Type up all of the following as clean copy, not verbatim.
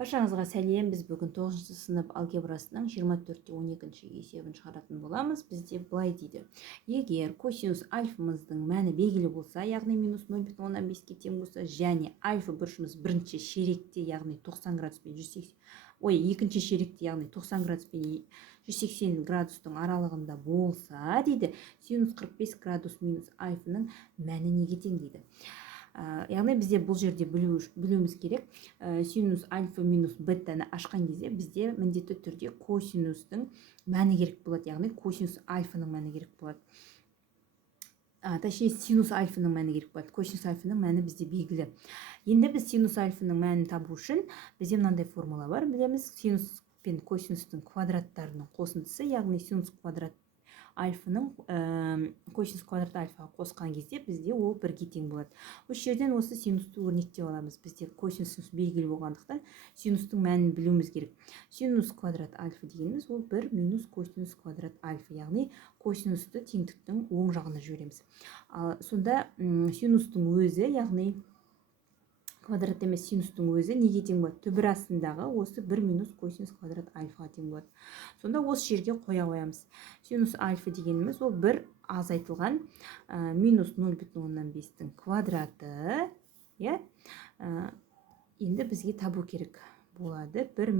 Баршаңызға сәлем. Біз бүгін 9 сынып алгебрасының 24-12 есебін шығаратын боламыз. Бізде былай дейді: егер косинус альфамыздың мәні белгілі болса, яғни минус 0,15-ке тең болса, және альфа бұрышымыз бірінші шеректе, яғни 90 градуспен 180, екінші шеректе, яғни 90 градуспен 180 градустың аралығында болса дейді, синус 45 градус минус альфаның мәні неге тең дейді. Яғни бізде бұл жерде білуіміз керек, синус альфа минус беттаны ашқан кезде бізде міндетті түрде косинустың мәні керек болады, яғни косинус альфаның мәні керек болады. Точнее, синус альфаның мәні керек болады. Косинус альфаның мәні бізде белгілі. Енді біз синус альфаның мәнін табу үшін бізде мынандай формула бар. Білеміз, синус пен косинустың квадраттарының қосындысы, яғни синус квадрат альфаның косинус квадрат альфаға қосқан кезде бізде ол бірге тең болады. Осы жерден осы синусты өрнектеп аламыз. Бізде косинус белгілі болғандықтан синустың мәнін білуіміз керек. Синус квадрат альфа дегеніміз ол 1 минус косинус квадрат альфа, яғни косинусты теңдіктің оң жағына жібереміз. Сонда синустың өзі, яғни квадрат емес синустың өзі неге тең болады? Түбір астындағы осы 1 минус косинус квадрат альфаға тең болады. Сонда осы жерге қоя қоямыз. Синус альфа дегеніміз ол бір азайтылған минус 0,15-тің квадраты. Енді бізге табу керек болады 1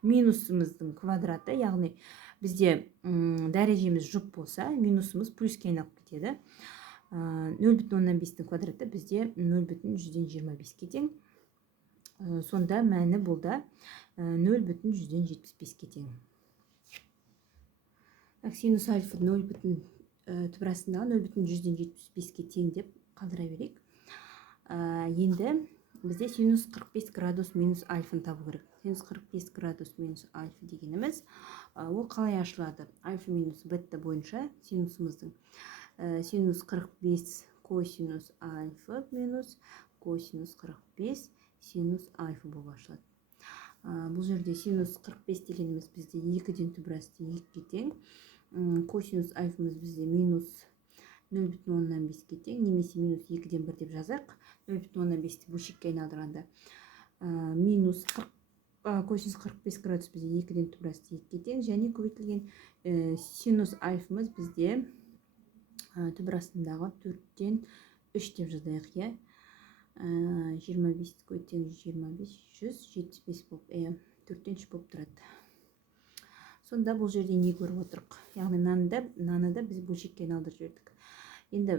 минусымыздың квадраты, яғни бізде дәрежеміз жұп болса, минусымыз плюске айналып кетеді. 0,15-тің квадраты бізде 0,125-ке тең. Сонда мәні бұлда 0,175-ке тең. Синус альфа түбір астындағы 0,175-ке тең деп қалдыра берейік. Енді бізде синус 45 градус минус альфаны табу керек. Синус 45 градус минус альфа дегеніміз ол қалай ашылады? Альфа минус бетта бойынша синусымыздың синус 45 косинус альфа минус косинус 45 синус альфа болып ашылады. Бұл жерде синус 45 дегеніміз бізде 2-ден түбір асты 2-ге тең. Косинус альфамыз бізде минус 0,15-ке тең, немесе минус 2-ден 1 деп жазақ. 0,15-ті бөлшекке айналдырғанда минус косинус 45 градус бізде 2-ден түбір асты 2-ге тең, және көбейтілген синус альфамыз бізде түбір астындағы 4-тен 3 деп жазайық. 25 көтен 25, 175 болып, 4-тен 3 болып тұрады. Сонда бұл жерде не көріп отырық? Яғни наны да біз бөлшекке айналдырып жібердік. Енді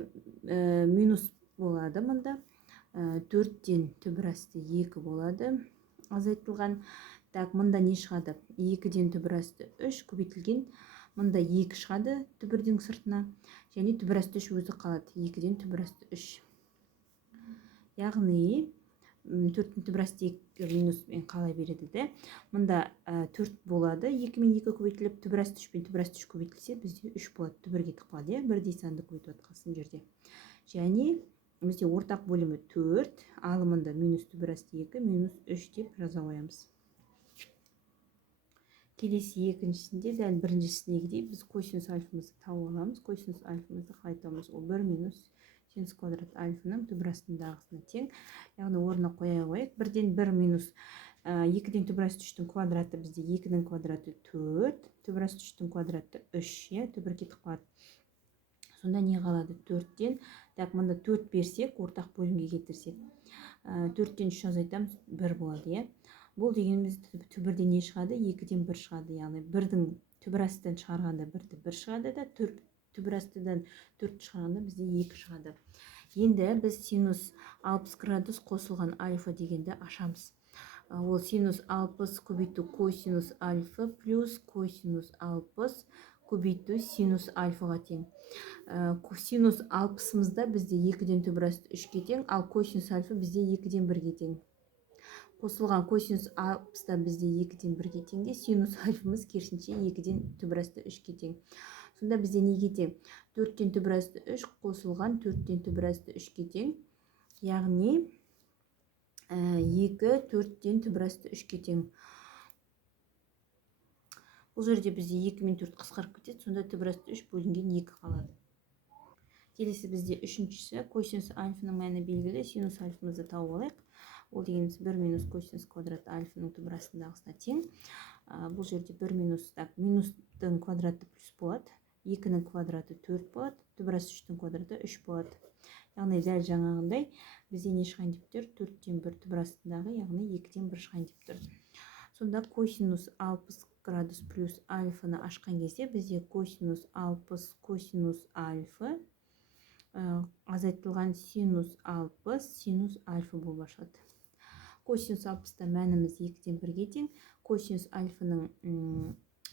минус болады мұнда. 4-тен түбір асты 2 болады. Азайтылған. Так, мұнда не шығады? 2-ден түбір асты 3 көбейтілген. Мұнда 2 шығады түбірдің сыртына. Және түбір асты 3 өзі қалады. 2-ден түбір асты 3. Яғни 4-тің түбір асты 2 минуспен қала береді де. Мұнда 4 болады. 2 мен 2 көбейтіліп, түбір асты 3 пен түбір асты 3 көбейтілсе, бізде 3 болады. Түбір кетіп қалады. Бірдей санды көбейтіп атқасын жерде. Және бізде ортақ бөлімі 4, алымында минус түбір асты 2, минус 3 деп жаза қоямыз. Келесі екіншісінде дәл біріншісіндегідей біз косинус альфамызды тауып аламыз. Косинус альфамызды қалай табамыз? Ол 1 минус синус квадрат альфаның түбір астындағысына тең. Яғни орнына қоя қойып, 1-ден 1 минус 2-ден түбір асты 3-тің квадраты бізде 2-дің квадраты 4, түбір асты 3-тің квадраты 3, түбір кетіп қалады. Сонда не қалады? 4-тен, так, мұнда 4 берсек, ортақ бөлімге кетірсек, 4-тен 3 азайтамыз, 1 болады. Бұл дегеніміз түбірден не шығады? 2-ден 1 шығады. Яғни 1-дің түбір астыдан шығарғанда 1 шығады да, түбір астыдан 4 шығарғанда бізде 2 шығады. Енді біз синус 60 градус қосылған альфа дегенді ашамыз. Ол синус 60 көбейту косинус альфа плюс косинус 60 көбейту синус альфаға тең. Синус 60-мызда бізде 2-ден түбір асты 3-ге тең, ал косинус альфа бізде 2-ден 1-ге тең. Қосылған косинус 60-да бізде 2-ден 1-ге тең де, синус альфамыз керісінше 2-ден түбір асты 3-ге тең. Сонда бізде неге тең? 4-тен түбір асты 3 қосылған 4-тен түбір асты 3-ге тең. Яғни 2 4-тен түбір асты 3-ге тең. Бұл жерде бізде 2 мен 4 қысқарып кетеді, сонда түбір асты 3 бөлінген 2 қалады. Келесі бізде үшіншісі, косинус альфаның мәні белгілі, синус альфамызды тауып алайық. ол дегеніміз 1 минус косинус квадрат альфаның түбір астындағысына тең. Бұл жерде 1 минус, минустың квадраты плюс болады, 2-нің квадраты 4 болады, түбір асты 3-тің квадраты 3 болады. Яғни дәл жаңағындай бізде не шығайын деп тұр? 4-тен 1 түбір астындағы, яғни 2-тен 1 шығайын деп тұр. Сонда косинус 60 градус плюс альфаны ашқан кезде бізде косинус 60 косинус альфа азайтылған синус 60 синус альфа болып ашылады. Косинус 60-та мәніміз 2-ден 1-ге тең. Косинус альфаның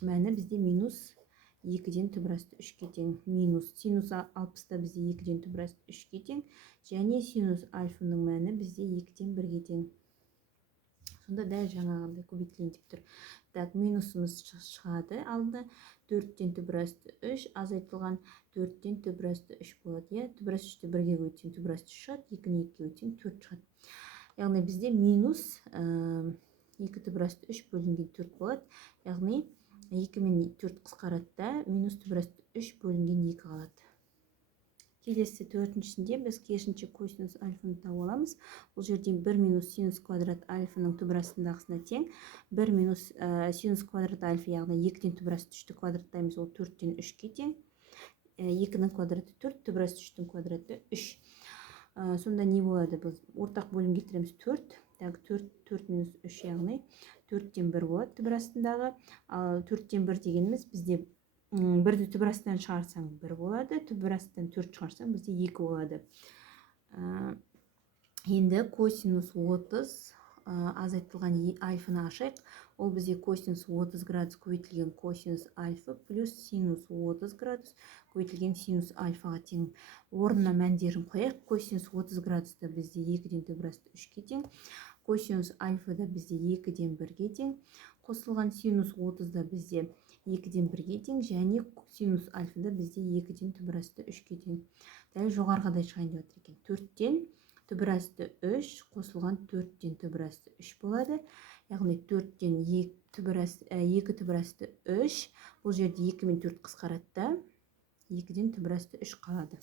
мәні бізде минус 2-ден түбір асты 3-ге тең. Минус синус 60-та бізде 2-ден түбір асты 3-ге тең. Және синус альфаның мәні бізде 2-ден 1-ге тең. Сонда дәл жаңағындай көбейтілген деп тұр. Минусымыз шығады алдында. 4-тен түбір асты 3, азайтылған 4-тен түбір асты 3 болады. Түбір асты 3-ті 1-ге көйтсең түбір асты 3 шығады, 2-ні 2-ге көйтсең 4 шығады. Яғни бізде минус 2 түбір асты 3 бөлінген 4 болады. Яғни 2 мен 4 қысқарады да, минус түбір асты 3 бөлінген 2 қалады. Келесі төртіншісінде біз керісінше косинус альфаны тауып аламыз. Бұл жерде 1 минус синус квадрат альфаның түбір астындағысына тең. 1 минус синус квадрат альфа, яғни 2-ден түбір асты 3-ті квадраттаймыз, ол 4-тен 3-ге тең. 2-нің квадраты 4, түбір асты 3-тің квадраты 3. Сонда не болады? Біз ортақ бөлім келтіреміз 4. 4 минус 3, яғни 4-тен 1 болады түбір астындағы. 4-тен 1 дегеніміз бізде 1-ді түбір астынан шығарсаң 1 болады, түбір астынан 4 шығарсаң бізде 2 болады. Енді косинус 30 азайтылған альфаны ашайық. Ол бізде косинус 30 градус көбейтілген косинус альфа плюс синус 30 градус көбейтілген синус альфаға тең. Орнына мәндерін қояйық. Косинус 30 градуста бізде 2-ден түбір асты 3-ге тең. Косинус альфада бізде 2-ден 1-ге тең. Қосылған синус 30-да бізде 2-ден 1-ге тең, және синус альфада бізде 2-ден түбір асты 3-ге тең. Дәл жоғарғадай шығайын деп отыр екен. 4-тен түбір асты 3 қосылған 4-тен түбір асты 3 болады. Яғни 4-тен 2 түбір асты 3. Бұл жерде 2 мен 4 қысқарады да, 2-ден түбір асты 3 қалады.